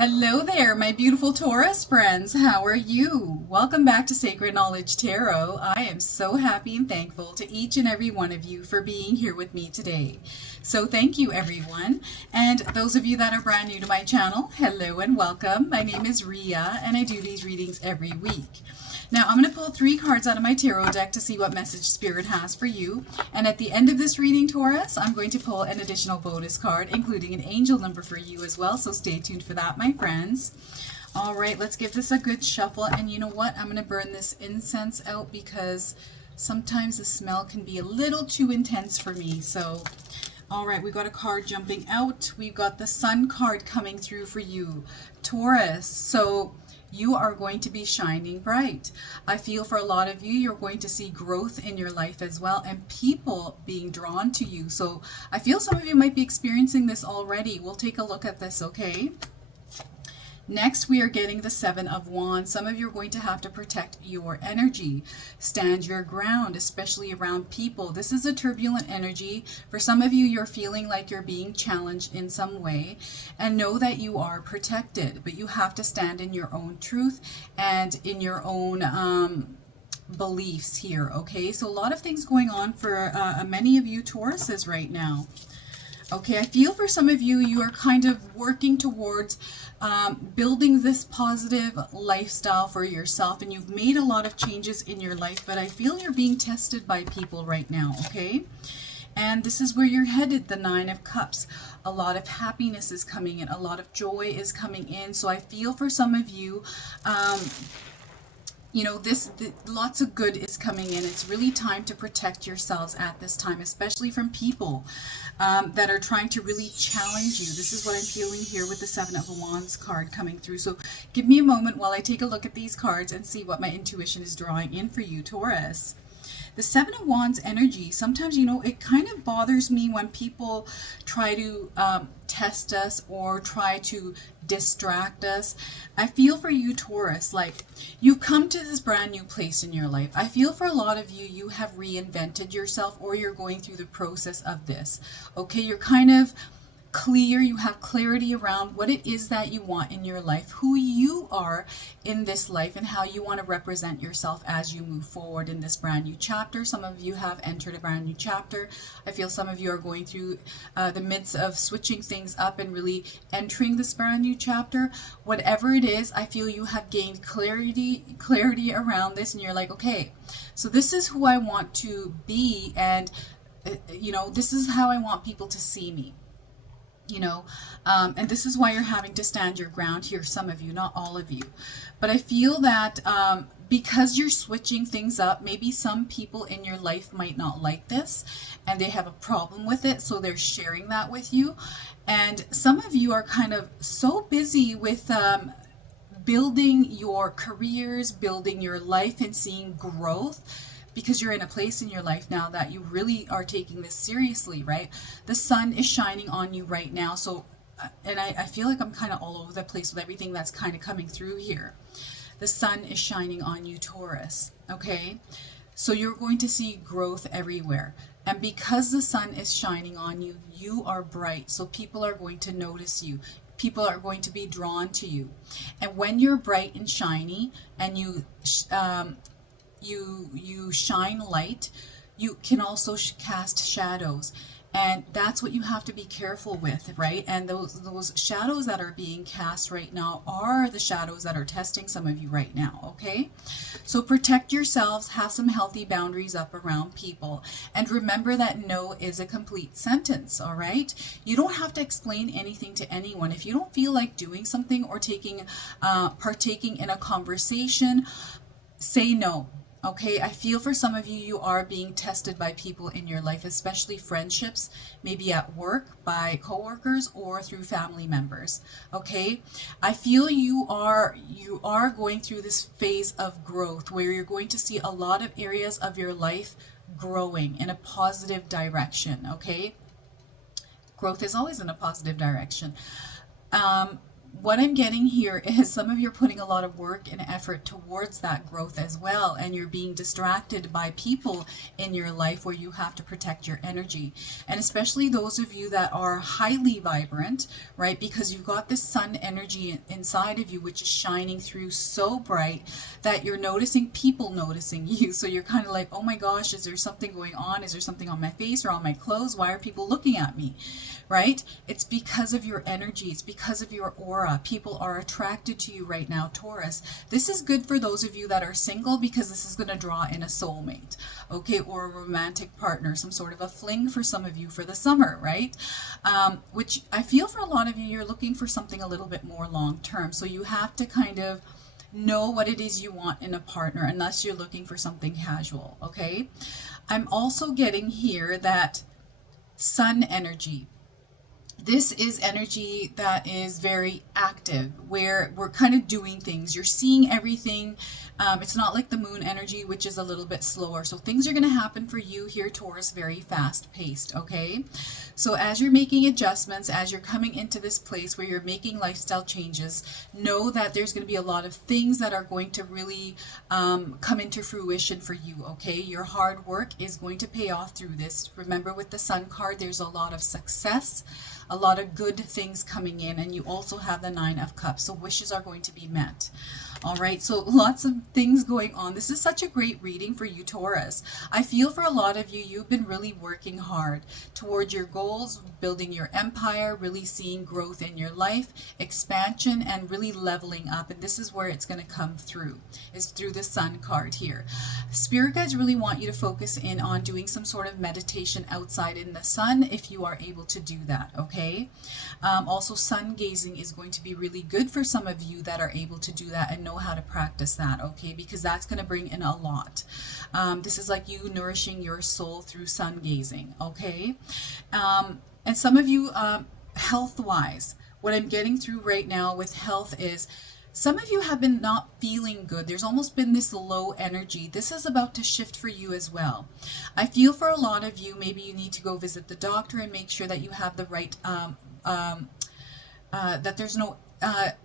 Hello there, my beautiful Taurus friends. How are you? Welcome back to Sacred Knowledge Tarot. I am so happy and thankful to each and every one of you for being here with me today. So thank you, everyone. And those of you that are brand new to my channel, hello and welcome. My name is Rhea, and I do these readings every week. Now, I'm going to pull 3 cards out of my tarot deck to see what message Spirit has for you. And at the end of this reading, Taurus, I'm going to pull an additional bonus card, including an angel number for you as well. So stay tuned for that, my friends. All right, let's give this a good shuffle. And you know what? I'm going to burn this incense out because sometimes the smell can be a little too intense for me. So, all right, we got a card jumping out. We've got the Sun card coming through for you, Taurus. So you are going to be shining bright. I feel for a lot of you, you're going to see growth in your life as well, and people being drawn to you. So I feel some of you might be experiencing this already. We'll take a look at this, okay? Next, we are getting the 7 of Wands. Some of you are going to have to protect your energy. Stand your ground, especially around people. This is a turbulent energy. For some of you, you're feeling like you're being challenged in some way. And know that you are protected. But you have to stand in your own truth and in your own beliefs here, okay? So a lot of things going on for many of you Tauruses right now. Okay, I feel for some of you, you are kind of working towards building this positive lifestyle for yourself, and you've made a lot of changes in your life, but I feel you're being tested by people right now, okay? And this is where you're headed, the 9 of Cups. A lot of happiness is coming in, a lot of joy is coming in. So I feel for some of you, you know, lots of good is coming in. It's really time to protect yourselves at this time, especially from people that are trying to really challenge you. This is what I'm feeling here with the 7 of Wands card coming through. So give me a moment while I take a look at these cards and see what my intuition is drawing in for you, Taurus. The 7 of Wands energy, sometimes, you know, it kind of bothers me when people try to test us or try to distract us. I feel for you, Taurus, like you come to this brand new place in your life. I feel for a lot of you, you have reinvented yourself, or you're going through the process of this. Okay, you're kind of clear, you have clarity around what it is that you want in your life, who you are in this life, and how you want to represent yourself as you move forward in this brand new chapter. Some of you have entered a brand new chapter. I feel some of you are going through the midst of switching things up and really entering this brand new chapter. Whatever it is, I feel you have gained clarity around this, and you're like, okay, so this is who I want to be, and you know, this is how I want people to see me. You know, and this is why you're having to stand your ground here, some of you, not all of you. But I feel that because you're switching things up, maybe some people in your life might not like this and they have a problem with it, so they're sharing that with you. And some of you are kind of so busy with building your careers, building your life, and seeing growth, because you're in a place in your life now that you really are taking this seriously, right? The sun is shining on you right now. So, and I feel like I'm kind of all over the place with everything that's kind of coming through here. The sun is shining on you, Taurus, okay? So you're going to see growth everywhere. And because the sun is shining on you, you are bright. So people are going to notice you. People are going to be drawn to you. And when you're bright and shiny, and you shine light, you can also cast shadows, and that's what you have to be careful with, right? And those shadows that are being cast right now are the shadows that are testing some of you right now, okay? So protect yourselves, have some healthy boundaries up around people, and remember that no is a complete sentence, all right? You don't have to explain anything to anyone. If you don't feel like doing something or partaking in a conversation, say no. Okay, I feel for some of you, you are being tested by people in your life, especially friendships, maybe at work, by coworkers, or through family members. Okay, I feel you are going through this phase of growth where you're going to see a lot of areas of your life growing in a positive direction. Okay, growth is always in a positive direction. what I'm getting here is some of you are putting a lot of work and effort towards that growth as well, and you're being distracted by people in your life where you have to protect your energy. And especially those of you that are highly vibrant, right? Because you've got this sun energy inside of you, which is shining through so bright that you're noticing people noticing you. So you're kind of like, oh my gosh, is there something going on? Is there something on my face or on my clothes? Why are people looking at me? Right? It's because of your energy. It's because of your aura. People are attracted to you right now, Taurus. This is good for those of you that are single because this is going to draw in a soulmate, okay, or a romantic partner, some sort of a fling for some of you for the summer, right? Which I feel for a lot of you, you're looking for something a little bit more long term. So you have to kind of know what it is you want in a partner unless you're looking for something casual, okay? I'm also getting here that sun energy. This is energy that is very active, where we're kind of doing things. You're seeing everything. It's not like the moon energy, which is a little bit slower. So things are going to happen for you here, Taurus, very fast paced, okay? So as you're making adjustments, as you're coming into this place where you're making lifestyle changes, know that there's going to be a lot of things that are going to really come into fruition for you, okay? Your hard work is going to pay off through this. Remember, with the Sun card, there's a lot of success, a lot of good things coming in, and you also have the Nine of Cups, so wishes are going to be met. All right, so lots of things going on. This is such a great reading for you, Taurus. I feel for a lot of you, you've been really working hard toward your goals, building your empire, really seeing growth in your life, expansion, and really leveling up. And this is where it's going to come through, is through the Sun card here. Spirit guides really want you to focus in on doing some sort of meditation outside in the sun if you are able to do that, okay? Also, sun gazing is going to be really good for some of you that are able to do that and know how to practice that, okay? Because that's going to bring in a lot. This is like you nourishing your soul through sun gazing, okay? And some of you, health-wise, what I'm getting through right now with health is some of you have been not feeling good. There's almost been this low energy. This is about to shift for you as well. I feel for a lot of you, maybe you need to go visit the doctor and make sure that you have the right, that there's no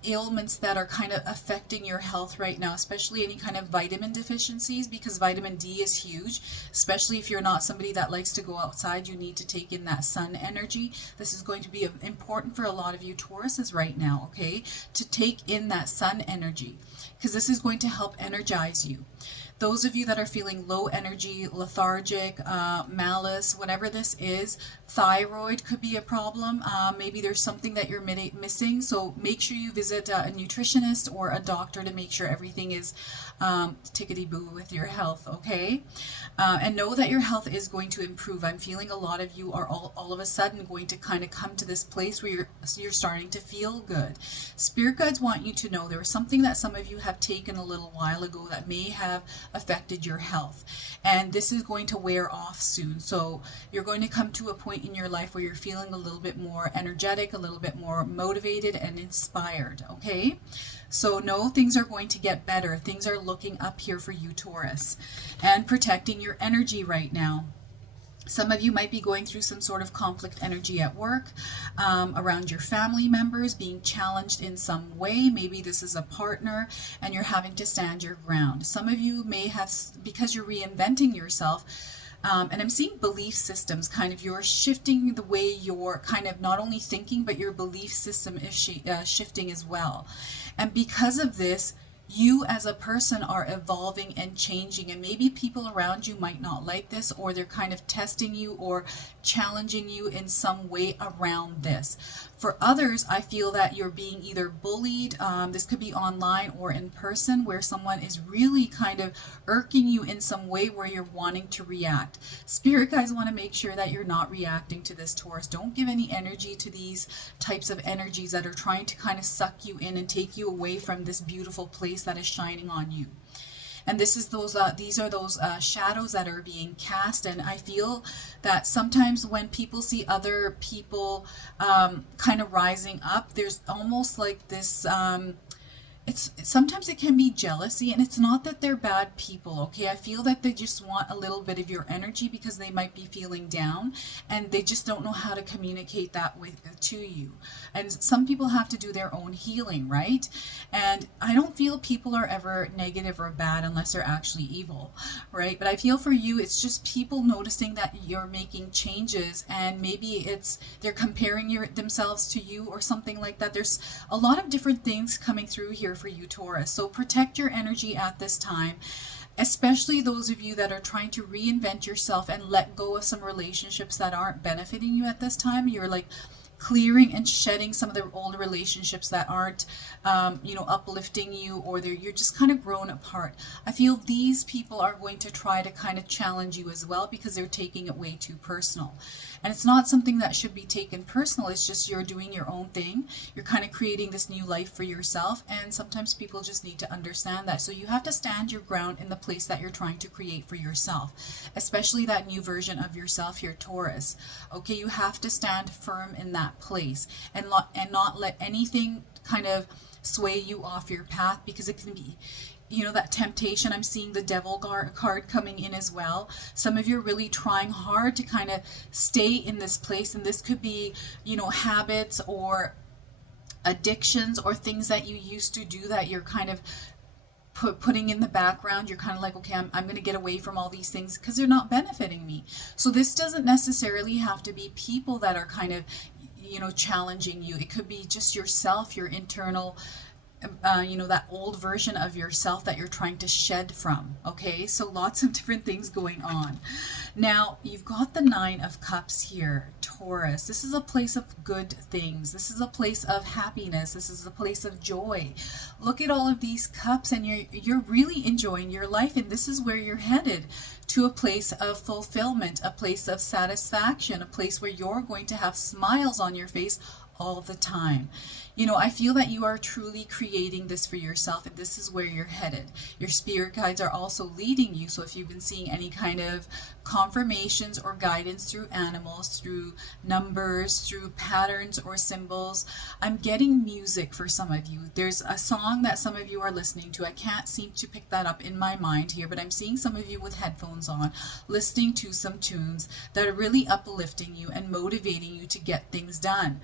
ailments that are kind of affecting your health right now, especially any kind of vitamin deficiencies, because vitamin D is huge, especially if you're not somebody that likes to go outside. You need to take in that sun energy. This is going to be important for a lot of you Tauruses right now, okay, to take in that sun energy, because this is going to help energize you. Those of you that are feeling low energy, lethargic, malice, whatever this is, thyroid could be a problem. Maybe there's something that you're missing. So make sure you visit a nutritionist or a doctor to make sure everything is tickety-boo with your health, okay? And know that your health is going to improve. I'm feeling a lot of you are all of a sudden going to kind of come to this place where you're starting to feel good. Spirit guides want you to know there was something that some of you have taken a little while ago that may have affected your health, and this is going to wear off soon. So you're going to come to a point in your life where you're feeling a little bit more energetic, a little bit more motivated and inspired, okay? So know things are going to get better. Things are looking up here for you, Taurus, and protecting your energy right now. Some of you might be going through some sort of conflict energy at work, around your family members, being challenged in some way. Maybe this is a partner and you're having to stand your ground. Some of you may have, because you're reinventing yourself, and I'm seeing belief systems, kind of you're shifting the way you're kind of not only thinking, but your belief system is shifting as well. And because of this, you as a person are evolving and changing, and maybe people around you might not like this, or they're kind of testing you or challenging you in some way around this. For others, I feel that you're being either bullied, this could be online or in person, where someone is really kind of irking you in some way where you're wanting to react. Spirit guides want to make sure that you're not reacting to this, Taurus. Don't give any energy to these types of energies that are trying to kind of suck you in and take you away from this beautiful place that is shining on you. And this is those these are those shadows that are being cast. And I feel that sometimes when people see other people kind of rising up, there's almost like this it's sometimes it can be jealousy, and it's not that they're bad people, okay? I feel that they just want a little bit of your energy because they might be feeling down, and they just don't know how to communicate that with to you. And some people have to do their own healing, right? And I don't feel people are ever negative or bad unless they're actually evil, right? But I feel for you it's just people noticing that you're making changes, and maybe it's they're comparing themselves to you or something like that. There's a lot of different things coming through here for you, Taurus. So protect your energy at this time, especially those of you that are trying to reinvent yourself and let go of some relationships that aren't benefiting you at this time. You're like clearing and shedding some of the old relationships that aren't uplifting you, or you're just kind of grown apart. I feel these people are going to try to kind of challenge you as well because they're taking it way too personal. And it's not something that should be taken personal. It's just you're doing your own thing. You're kind of creating this new life for yourself. And sometimes people just need to understand that. So you have to stand your ground in the place that you're trying to create for yourself, especially that new version of yourself here, Taurus. Okay, you have to stand firm in that place and not let anything kind of sway you off your path, because it can be that temptation. I'm seeing the devil card coming in as well. Some of you are really trying hard to kind of stay in this place, and this could be habits or addictions or things that you used to do that you're kind of putting in the background. You're kind of like, okay, I'm going to get away from all these things because they're not benefiting me. So this doesn't necessarily have to be people that are kind of challenging you. It could be just yourself, your internal that old version of yourself that you're trying to shed from. Okay, so lots of different things going on. Now you've got the Nine of Cups here, Taurus. This is a place of good things. This is a place of happiness. This is a place of joy. Look at all of these cups, and you're really enjoying your life, and this is where you're headed, to a place of fulfillment, a place of satisfaction, a place where you're going to have smiles on your face all the time. I feel that you are truly creating this for yourself, and this is where you're headed. Your spirit guides are also leading you. So if you've been seeing any kind of confirmations or guidance through animals, through numbers, through patterns or symbols, I'm getting music for some of you. There's a song that some of you are listening to. I can't seem to pick that up in my mind here, but I'm seeing some of you with headphones on, listening to some tunes that are really uplifting you and motivating you to get things done.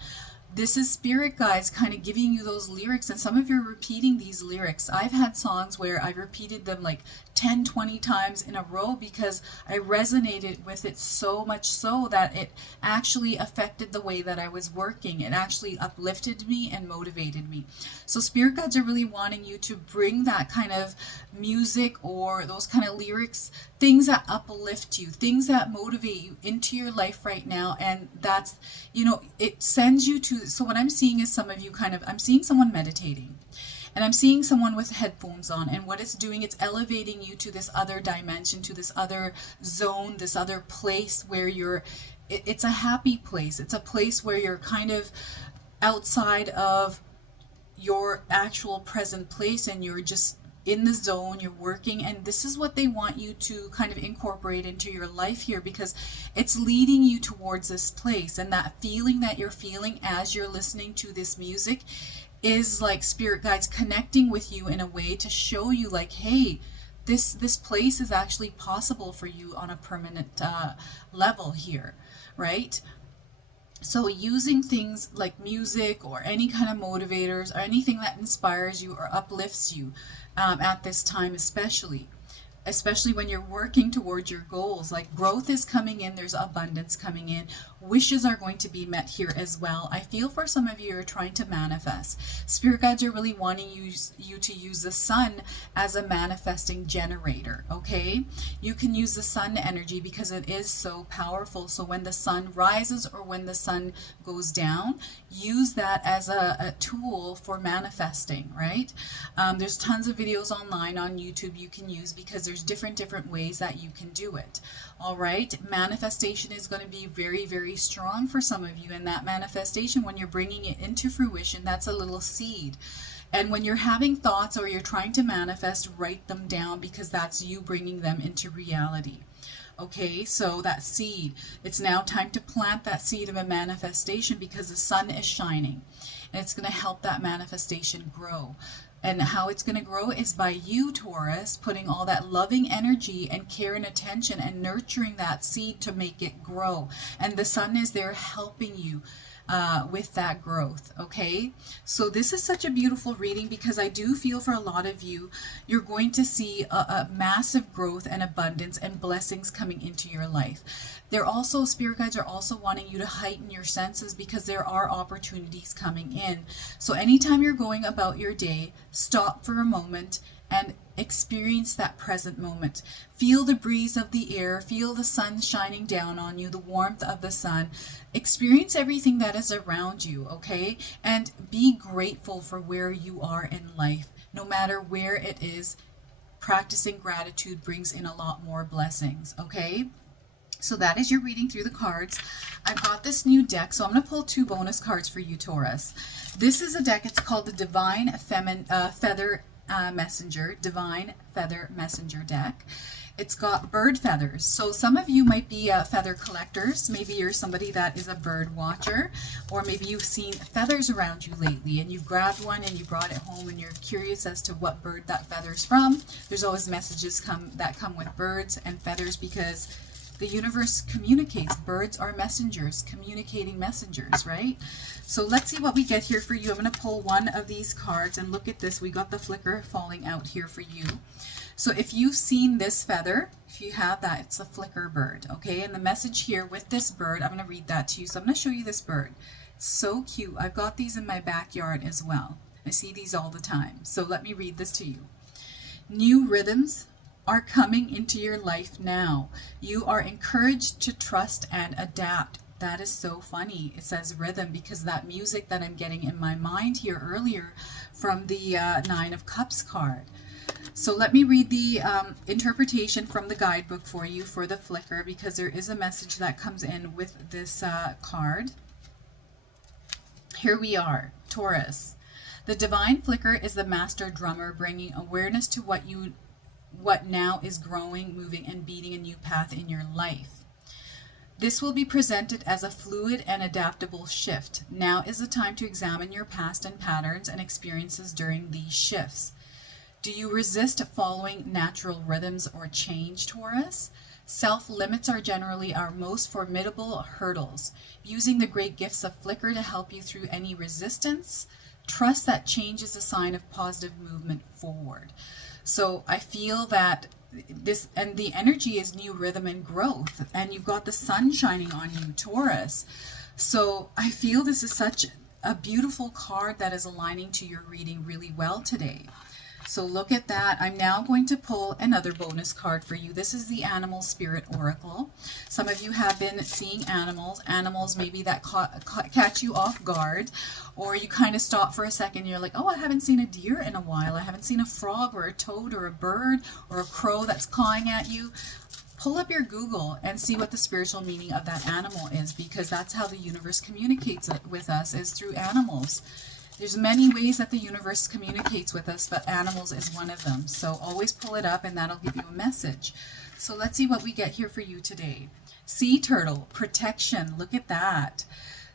This is spirit guides kind of giving you those lyrics, and some of you are repeating these lyrics. I've had songs where I've repeated them like 10, 20 times in a row because I resonated with it so much so that it actually affected the way that I was working. It actually uplifted me and motivated me. So spirit guides are really wanting you to bring that kind of music or those kind of lyrics, things that uplift you, things that motivate you into your life right now. And that's, it sends you to, so what I'm seeing is some of you I'm seeing someone meditating. And I'm seeing someone with headphones on, and what it's doing, it's elevating you to this other dimension, to this other zone, this other place where it's a happy place. It's a place where you're kind of outside of your actual present place, and you're just in the zone, you're working, and this is what they want you to kind of incorporate into your life here, because it's leading you towards this place. And that feeling that you're feeling as you're listening to this music is like spirit guides connecting with you in a way to show you like, hey, this place is actually possible for you on a permanent level here, right? So using things like music or any kind of motivators or anything that inspires you or uplifts you at this time, especially when you're working towards your goals. Like growth is coming in, there's abundance coming in, wishes are going to be met here as well. I feel for some of you are trying to manifest. Spirit guides are really wanting you to use the sun as a manifesting generator, okay? You can use the sun energy because it is so powerful. So when the sun rises or when the sun goes down, use that as a tool for manifesting, right? There's tons of videos online on YouTube you can use because there's different ways that you can do it. All right, manifestation is going to be very, very strong for some of you, and that manifestation, when you're bringing it into fruition, that's a little seed. And when you're having thoughts or you're trying to manifest, write them down, because that's you bringing them into reality. Okay, so that seed, it's now time to plant that seed of a manifestation, because the sun is shining and it's going to help that manifestation grow. And how it's going to grow is by you, Taurus, putting all that loving energy and care and attention and nurturing that seed to make it grow. And the sun is there helping you with that growth. Okay, so this is such a beautiful reading because I do feel for a lot of you, you're going to see a massive growth and abundance and blessings coming into your life. They're also, spirit guides are also wanting you to heighten your senses because there are opportunities coming in. So anytime you're going about your day, stop for a moment and experience that present moment. Feel the breeze of the air, feel the sun shining down on you, the warmth of the sun. Experience everything that is around you, okay? And be grateful for where you are in life. No matter where it is, practicing gratitude brings in a lot more blessings, okay? So that is your reading through the cards. I've got this new deck, so I'm going to pull 2 bonus cards for you, Taurus. This is a deck, it's called the Divine Feather Messenger, Divine Feather Messenger deck. It's got bird feathers. So some of you might be feather collectors. Maybe you're somebody that is a bird watcher, or maybe you've seen feathers around you lately and you've grabbed one and you brought it home and you're curious as to what bird that feather's from. There's always messages that come with birds and feathers because the universe communicates. Birds are messengers, communicating messengers, right? So let's see what we get here for you. I'm going to pull one of these cards and look at this. We got the flicker falling out here for you. So if you've seen this feather, if you have that, it's a flicker bird, okay? And the message here with this bird, I'm going to read that to you. So I'm going to show you this bird. It's so cute. I've got these in my backyard as well. I see these all the time. So let me read this to you. New rhythms are coming into your life now. You are encouraged to trust and adapt. That is so funny. It says rhythm because that music that I'm getting in my mind here earlier from the 9 of Cups card. So let me read the interpretation from the guidebook for you for the flicker because there is a message that comes in with this card. Here we are, Taurus. The divine flicker is the master drummer bringing awareness to what now is growing, moving, and beating a new path in your life. This will be presented as a fluid and adaptable shift. Now is the time to examine your past and patterns and experiences during these shifts. Do you resist following natural rhythms or change, Taurus? Self-limits are generally our most formidable hurdles. Using the great gifts of flicker to help you through any resistance, trust that change is a sign of positive movement forward. So I feel that this, and the energy is new rhythm and growth, and you've got the sun shining on you, Taurus. So I feel this is such a beautiful card that is aligning to your reading really well today. So look at that. I'm now going to pull another bonus card for you. This is the Animal Spirit Oracle. Some of you have been seeing animals maybe that catch you off guard, or you kind of stop for a second and you're like, oh, I haven't seen a deer in a while. I haven't seen a frog or a toad or a bird or a crow that's cawing at you. Pull up your Google and see what the spiritual meaning of that animal is, because that's how the universe communicates with us, is through animals. There's many ways that the universe communicates with us, but animals is one of them. So always pull it up and that'll give you a message. So let's see what we get here for you today. Sea turtle, protection. Look at that.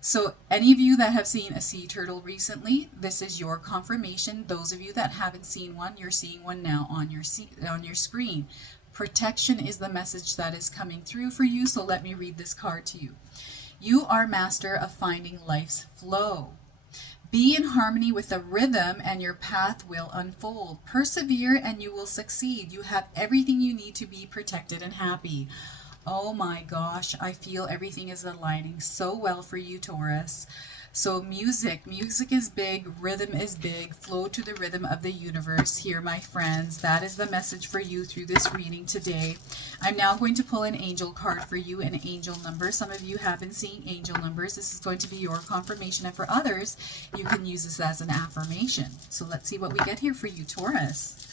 So any of you that have seen a sea turtle recently, this is your confirmation. Those of you that haven't seen one, you're seeing one now on your screen. Protection is the message that is coming through for you. So let me read this card to you. You are master of finding life's flow. Be in harmony with the rhythm and your path will unfold. Persevere and you will succeed. You have everything you need to be protected and happy. Oh my gosh, I feel everything is aligning so well for you, Taurus. So music is big, rhythm is big, flow to the rhythm of the universe here, my friends. That is the message for you through this reading today. I'm now going to pull an angel card for you, an angel number. Some of you have been seeing angel numbers. This is going to be your confirmation, and for others, you can use this as an affirmation. So let's see what we get here for you, Taurus.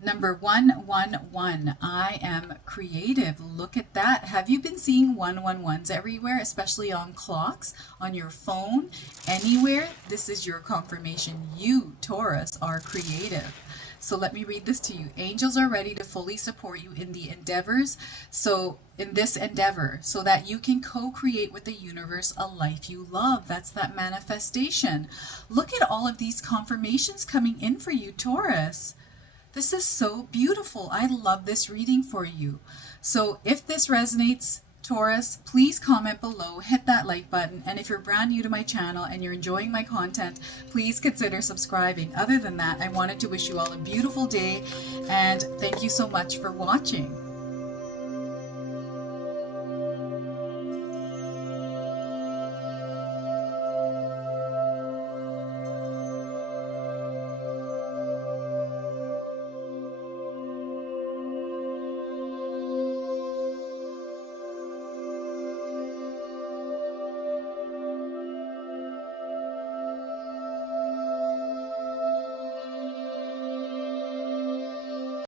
Number 111, I am creative. Look at that. Have you been seeing 111s everywhere, especially on clocks, on your phone, anywhere? This is your confirmation. You, Taurus, are creative. So let me read this to you. Angels are ready to fully support you in the endeavors. So in this endeavor, so that you can co-create with the universe a life you love. That's that manifestation. Look at all of these confirmations coming in for you, Taurus. This is so beautiful. I love this reading for you. So if this resonates, Taurus, please comment below, hit that like button, and if you're brand new to my channel and you're enjoying my content, please consider subscribing. Other than that, I wanted to wish you all a beautiful day, and thank you so much for watching.